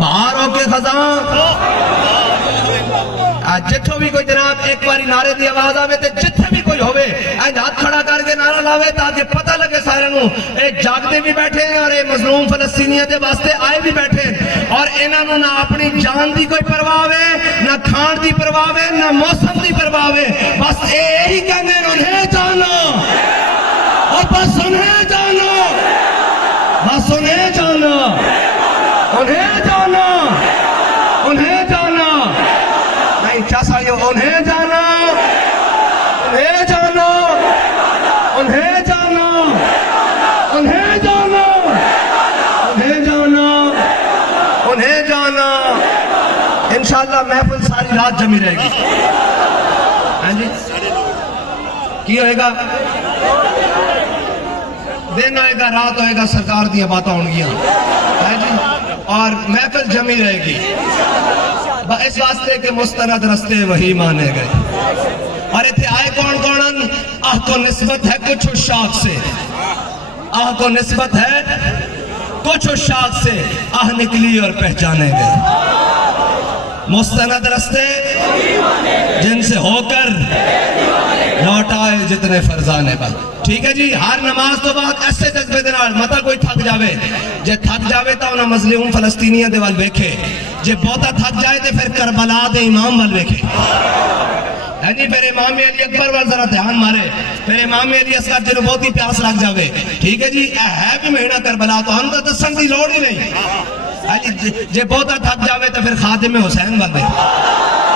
باہر ہو کے خزاں جتھو بھی کوئی جناب ایک باری نعرے دی آواز آوے تے جتھے بھی کوئی ہوئے ہاتھ کھڑا کر کے نعرہ لاوے تاکہ پتہ لگے سارے نوں اے جاگتے بھی بیٹھے ہیں اور اے مظلوم فلسطینیوں دے واسطے آئے بھی بیٹھے ہیں اور انہاں نوں نہ اپنی جان دی کوئی پرواہ ہے نہ کھان دی پرواہ ہے نہ موسم دی پرواہ ہے بس یہی کہنے انہیں جانو اور بس انہیں جانو بس انہیں جانو انہیں جانو انہیں جانو نہیں کیا ساڑیو انہیں جانو انہیں جانو انہیں جانو انہیں جانو انہیں جانو انہیں جانو انشاءاللہ محفل ساری رات جمی رہے گی ہاں جی کی ہوئے گا دن ہوئے گا رات ہوئے گا سرکار دیا باتیں ہونگیاں ہاں جی اور محفل جمی رہے گی اس واسطے کہ مستند رستے وہی مانے گئے اور اتھے آئے کون کونن آہ کو نسبت ہے کچھ شاخ سے آہ کو نسبت ہے کچھ شاخ سے آہ نکلی اور پہچانے گئے مستند رستے جن سے ہو کر لوٹ آئے جتنے فرزانے پر ٹھیک ہے جی ہر نماز تو بعد ایسے جذبے دنال مطا کوئی تھک جاوے جے تھک جاوے تا انہا مظلوم فلسطینیہ دے وال بیکھے جے بہتا تھک جائے تے پھر کربلا دے امام وال بیکھے یعنی پھر امام علی اکبر وال ذرا دھیان مارے پھر امام علی اصغر جنہوں بہت ہی پیاس لگ جاوے ٹھیک ہے جی ہے بھی مہینہ کربلا تو ہم تو دسن دی لوڑ ہی نہیں جے بہتا تھک جاوے تو پھر خادم حسین وال بیکھے